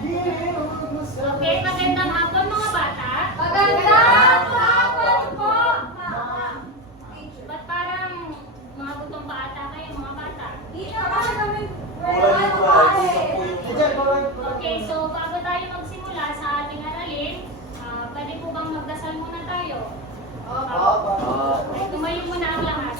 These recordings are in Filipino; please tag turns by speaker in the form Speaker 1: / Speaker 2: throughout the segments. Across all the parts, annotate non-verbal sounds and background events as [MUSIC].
Speaker 1: Okay, magandang hapon mga bata.
Speaker 2: Magandang hapon po.
Speaker 1: Ba't parang mga gutong pa ata kayo mga bata?
Speaker 2: Na kasi kami
Speaker 1: Okay, so bago tayo magsimula sa ating aralin, ah, pwede po bang magdasal muna tayo? Okay, tumayo muna ang lahat.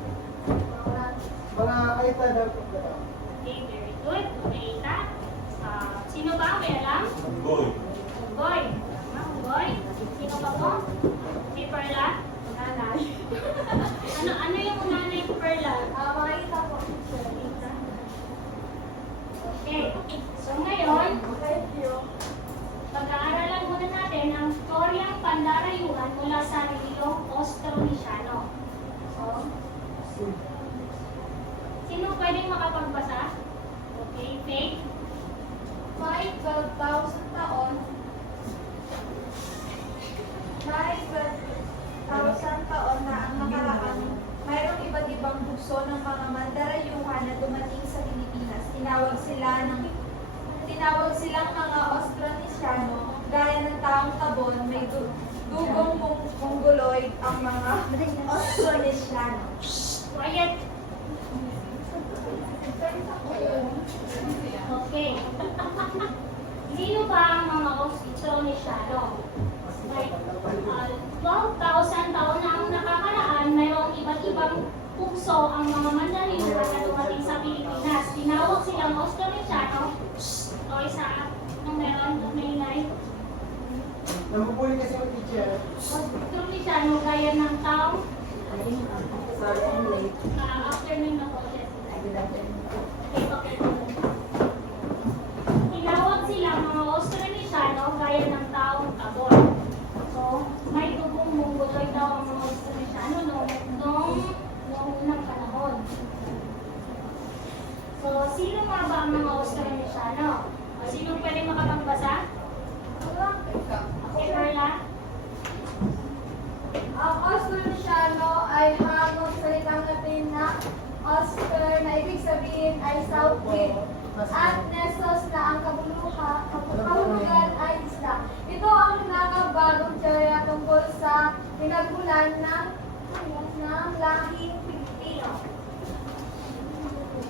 Speaker 1: pinagmulan ng tao sa Pilipinas? Okay, sa
Speaker 3: Mga kaita daw po
Speaker 1: Okay, very good. Unaita. Ah, sino ba? May alam?
Speaker 3: Goy.
Speaker 1: Unggoy. Tama, Unggoy. Sino pa po? Si Perla? Nanay. [LAUGHS] ano, ano yung nanay ko, Perla?
Speaker 2: Ah, makikita po.
Speaker 1: Okay. So ngayon,
Speaker 2: Thank you.
Speaker 1: pag-aaralan muna natin ang storyang pandarayuhan mula sa Reliyong Austronesiano. So, pwedeng makapagbasa? Okay, Faith?
Speaker 2: May 12,000 taon. May 12,000 taon na ang nakaraan. Mayroong iba't ibang bugso ng mga mandarayuhan na dumating sa Pilipinas. Tinawag sila ng tinawag silang mga Austronesiano gaya ng taong tabon may du- dugong mong mongoloid ang mga Austronesiano.
Speaker 1: Quiet. Okay. [LAUGHS] Sino ba ang mga Austronesiano? Like, uh, 12,000 taon na ang nakakaraan, mayroong iba't ibang pukso ang mga Mandarayuhan na dumating sa Pilipinas. Tinawag silang Austronesiano. O isa, anong meron? Maynay?
Speaker 3: Namupuli kasi yung teacher.
Speaker 1: Austronesiano, gaya ng taong uh, afternoon na po ulit. Okay, okay. Tinawag sila mga Austronesiano gaya ng taong tabon. So, may tubong mongoloid daw ang mga Austronesiano noong, noong, noong unang panahon. So, sino nga ba ang mga Austronesiano? O, sino pwede makapagbasa? Okay, Carla?
Speaker 2: Ang Austronesiano ay hangong salitang Latin na Auster na ibig sabihin ay Southgate. At Nesos na ang kabuluha, kabuluhan ay isla. Ito ang nakabagong teorya tungkol sa pinagmulan ng, ng lahing Pilipino.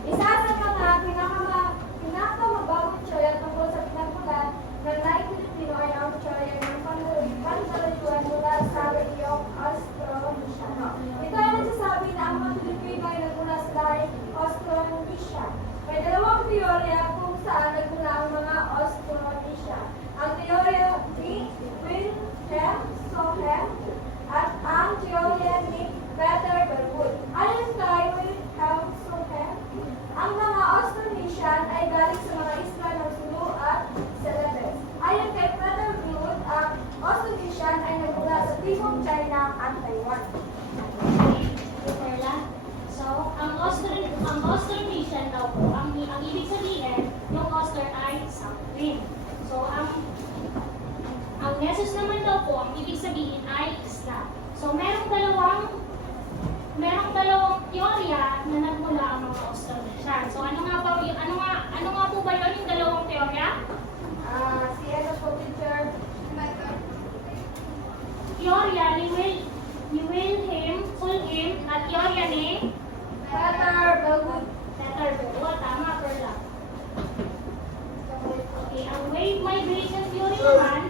Speaker 2: Isa sa mga pinakama, pinakamabagong teorya tungkol sa pinagmulan ng lahing Pilipino ay ang teorya ng pandalayuan mula sa rehiyong Austronesiano. Ito ay nagsasabi na ang mga Pilipino ay nagmula sa lahing Austronesian. May dalawang teorya kung saan nagmula ang mga Austronesian. Ang teorya ni Wilhelm Sohem at ang teorya ni Peter Berwood. Ayon kay Wilhelm Sohem, ang mga Austronesian ay galing sa mga isla ng Sulu at Celebes. Ayon kay Peter Berwood, ang Austronesian ay nagmula sa Timog China at Taiwan.
Speaker 1: Okay, Carla? So, ang Austron ang Austronesian daw po, ang, ang ibig sabihin, yung Auster ay South Wind. So, ang ang Nesus naman daw po, ang ibig sabihin ay isla. So, merong dalawang merong dalawang teorya na nagmula ang mga Austronesian. So, ano nga ba yung ano nga ano nga po ba yun yung dalawang teorya?
Speaker 2: Ah, si ano po, teacher?
Speaker 1: Teorya ni Will ni Wilhelm Fulham at teorya ni
Speaker 2: Peter Berwood.
Speaker 1: Peter Berwood. Tama, Perla. Okay, ang wave migration theory naman,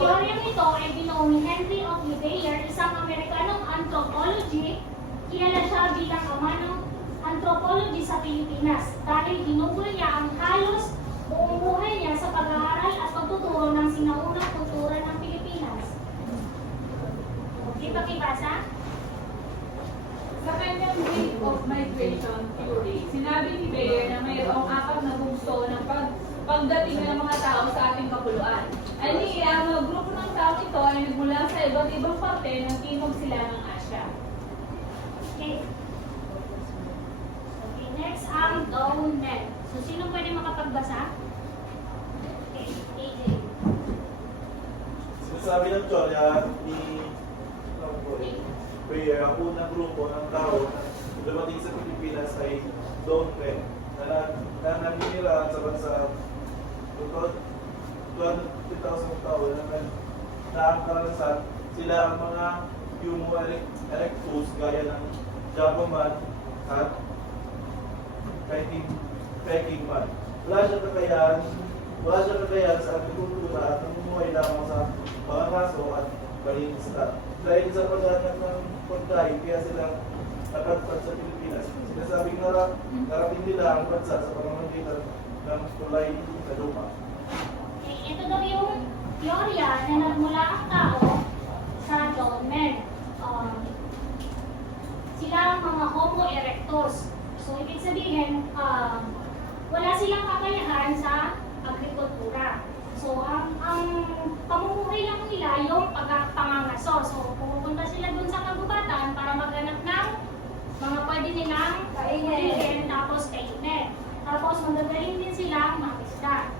Speaker 1: ang teorya nito ay binuo ni Henry of Leveilleur, isang Amerikanong anthropology, kilala siya bilang ama ng anthropology sa Pilipinas dahil ginugol niya ang halos buong buhay niya sa pag-aaral at pagtuturo ng sinaunang kultura ng Pilipinas. Pwede ba kibasa?
Speaker 4: Sa kanyang Way of Migration Theory, sinabi ni Bayer na mayroong apat na bugso ng pag pagdating ng mga tao sa ating kapuluan. Ani, ang mga grupo ng tao ito ay nagmula sa iba't ibang parte ng timog sila ng Asya.
Speaker 1: Okay. Okay, next ang donut. So, sino pwede makapagbasa? Okay, AJ.
Speaker 5: Sinasabi ng Chorya ni ano po, prayer, ang unang grupo ng tao na dumating sa Pilipinas ay Donre na, na, na naninira sa bansa tungkol 200,000 taon na, na ang karanasan sila ang mga erect- erectus gaya ng Jaboman at Peking, man. Wala siyang kakayahan wala siyang kakayahan sa agrikultura at namumuhay lamang sa mga kaso at paningisda. Dahil sa paghanap ng pagkain, kaya sila nakatpat sa Pilipinas. Sinasabing nara, narating nila ang bansa sa pamamagitan ng tulay sa lupa.
Speaker 1: Okay, ito daw yung teorya na nagmula ang tao sa dolmen. Um, sila ang mga Homo erectus. So, ibig sabihin, um, wala silang kakayahan sa agrikultura. So, ang, ang pamumuhay lang nila yung pagpangangaso. So, pupunta sila dun sa kagubatan para maghanap ng mga pwede nilang
Speaker 2: Kainin.
Speaker 1: tapos kainin. Tapos, magagaling din sila mangisda.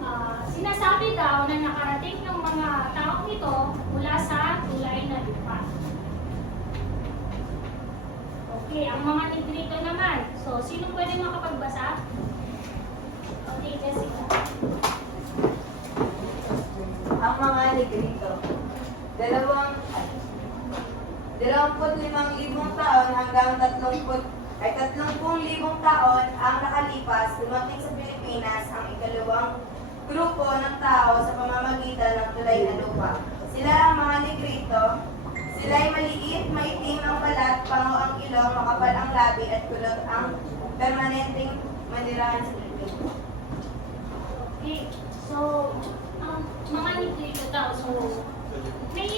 Speaker 1: Ah, sinasabi daw na nakarating ng mga taong ito mula sa tulay na lupa. Okay, ang mga negrito naman. So, sino pwede makapagbasa? Okay, Jessica.
Speaker 6: ang mga negrito. Dalawang dalawamput limang libong taon hanggang tatlumput ay tatlumpung libong taon ang nakalipas dumating sa Pilipinas ang ikalawang grupo ng tao sa pamamagitan ng tulay na lupa. Sila ang mga negrito. Sila ay maliit, maitim ang balat, pango ang ilong, makapal ang labi at kulot ang permanenteng manirahan sa Pilipinas.
Speaker 1: Okay, so, um, mga negrito daw. So, may,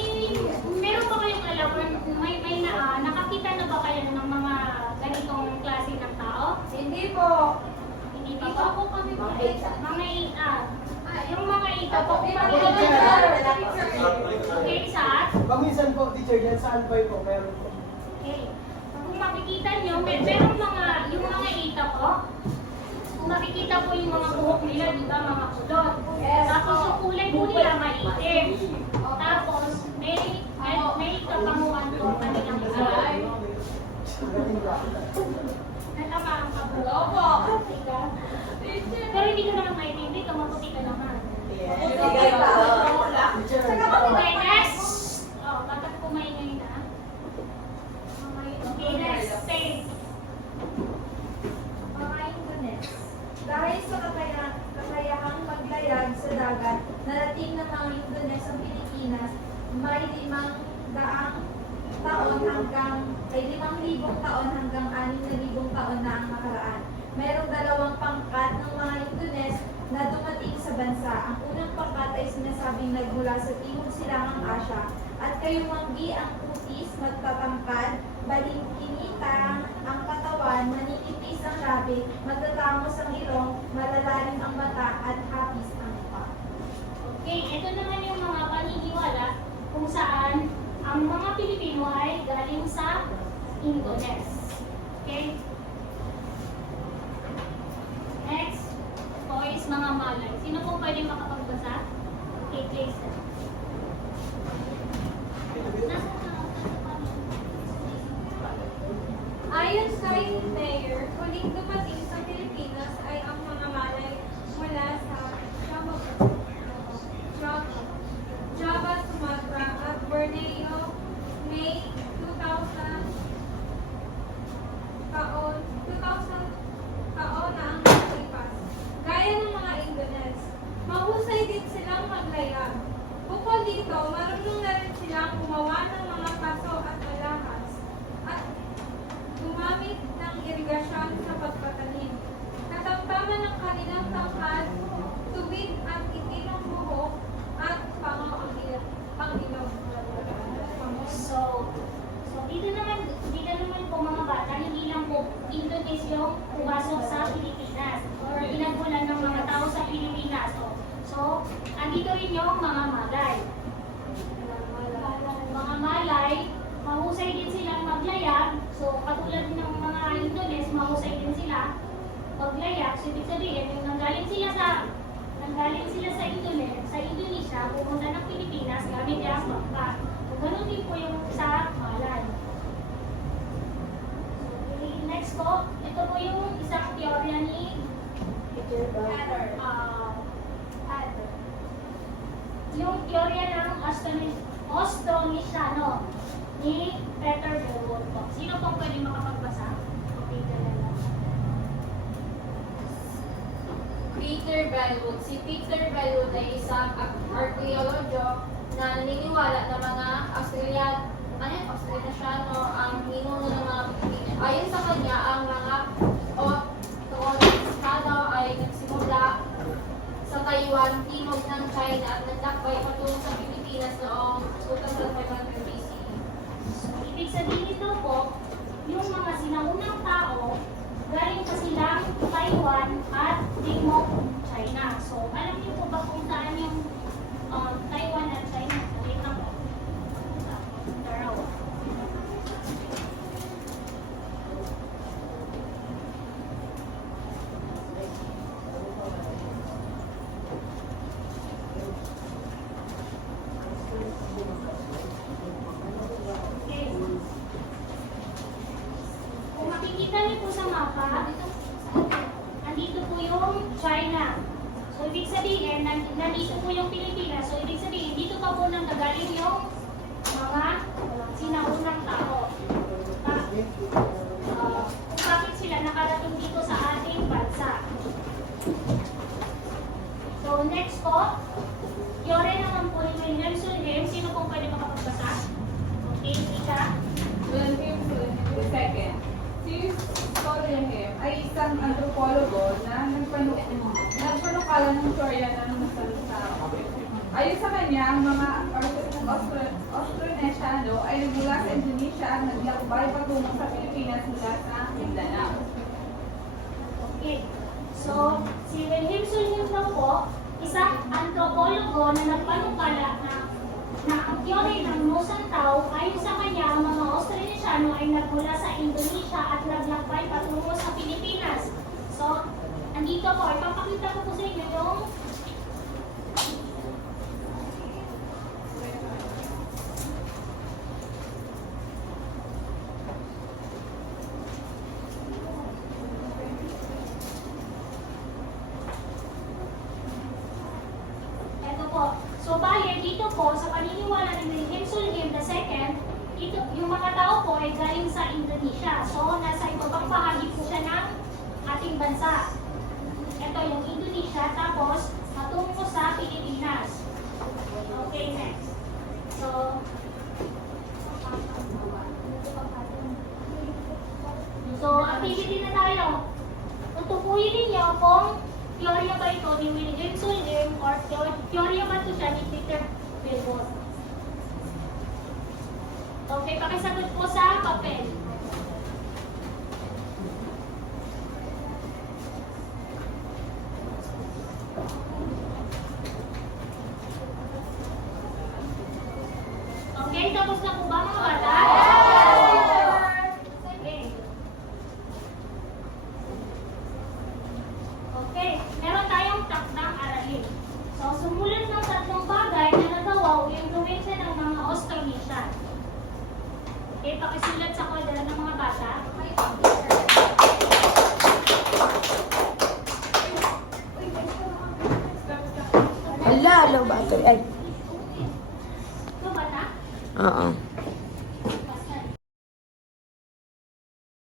Speaker 1: meron ba kayong alam, may, may na, ah, nakakita na ba kayo ng mga ganitong klase ng tao?
Speaker 2: Hindi po.
Speaker 1: Hindi pa po ako kami
Speaker 6: Mga ah.
Speaker 1: Mga eight, ah. Ah, yung mga ah, po, kung
Speaker 2: Mga
Speaker 1: makikita
Speaker 2: teacher.
Speaker 1: Okay, saan?
Speaker 3: Paminsan po, teacher, dyan sa Albay po, meron po.
Speaker 1: Okay. Kung makikita nyo, may merong mga, yung mga ita po, kung makikita po yung mga buhok nila, di ba, mga kulot.
Speaker 2: Yes.
Speaker 1: Tapos yung kulay po nila maitim. Tapos, may, may, may kapanguan po kanilang kulay.
Speaker 3: Ba?
Speaker 1: Natama ang kabuo. Opo. Pero hindi ka naman maitim dito, maputi ka naman.
Speaker 6: Sige, tao.
Speaker 3: Teacher,
Speaker 1: Okay, next. Oh, bakit kumaingay na? Okay, next. Say.
Speaker 2: Mga Indones. Dahil sa kakaya, kakayahang maglayag sa dagat, narating ng mga Indones ang Pilipinas, may limang daang taon hanggang ay limang libong taon hanggang anim na libong taon na ang nakaraan. Mayroong dalawang pangkat ng mga Indones na dumating sa bansa. Ang unang pangkat sinasabing nagmula sa timog silangang Asya at kayumanggi ang putis, magtatangkad, balingkinita ang katawan, maninipis ang labi, magtatamos ang ilong, malalalim ang mata, at hapis ang mukha.
Speaker 1: Okay, ito naman yung mga paniniwala kung saan ang mga Pilipino ay galing sa Indones. Okay? Next po is mga malay. Sino po pwede makapagbasa? Okay, Jason. So
Speaker 2: dito naman, dito naman po mga bata, hindi lang po Indonesia yung pumasok sa Pilipinas or pinagmulan ng mga tao sa Pilipinas. So, so andito rin yung mga Malay. Mga Malay, mahusay din silang maglayag. So katulad ng mga Indones, mahusay din sila maglayak. So ibig sabihin, yung nanggaling sila sa nanggaling sila sa Indonesia,
Speaker 1: sa Indonesia, pumunta ng Pilipinas, Austronesiano ni Peter de Wood po. Sino pong pwede makapagbasa?
Speaker 2: Peter Bellwood. Si Peter Bellwood ay isang ar- arkeologyo na naniniwala na mga Australian, ano yun, Australiano ang ninuno ng mga Pilipino. Ayon sa kanya, ang mga Ottoman ay nagsimula sa Taiwan, timog ng China at nagtakbay patungo sa Pilipinas noong 2500 BCE.
Speaker 1: So, ibig sabihin nito po, yung mga sinaunang tao, galing pa silang Taiwan at Timog China. So, alam niyo po ba kung saan yung um, Taiwan at China? Wait lang po. Taraw. Okay. Kung makikita mapa, nandito po yung China. So, ibig sabihin, nan- nandito po yung Pilipinas. So, ibig sabihin, dito pa po nang gagaling yung mga sinaunang tao. Pa- ah, kung bakit sila nakarating dito sa ating bansa. So, next po, Yore naman po ni William Sulhem. Sino pong pwede makapagbasa? Okay, Ika.
Speaker 4: Si Sullivan ay isang antropologo na nagpanu nagpanukala ng teorya ng masalita. Ayon sa kanya, ang mga Austro- Austronesiano ay nagmula sa Indonesia at naglakbay patungo sa Pilipinas mula sa Mindanao.
Speaker 1: Okay. So, si Wilhelm daw po, isang antropologo na nagpanukala na na ang teorya ng Nosang Tao, ayon sa kanya, ang mga Austronesiano ay nagmula sa Indonesia at naglakbay patungo sa Pilipinas. So, andito po, ipapakita ko po sa inyo yung. So, bale, dito po, sa paniniwala ni Wilhelm Sullivan II, ito, yung mga tao po ay galing sa Indonesia. So, nasa ibabang bahagi po siya ng ating bansa. Ito yung Indonesia, tapos patungo sa Pilipinas. Okay, next. So, So, activity na tayo. Tutukuyin ninyo kung teorya ba ito ni William Sullivan or teo- teorya ba ito siya ni Peter Bilbos. Okay, pakisagot po sa papel. Okay, tapos na po ba mga bata? Okay. Okay, meron tayong takdang aralin. So, sumulat ng tatlong bagay na nagawa o influensya ng mga Austronesian. Okay, pakisulat sa kwadra ng mga bata.
Speaker 7: Hala, alo ba ito? Ay,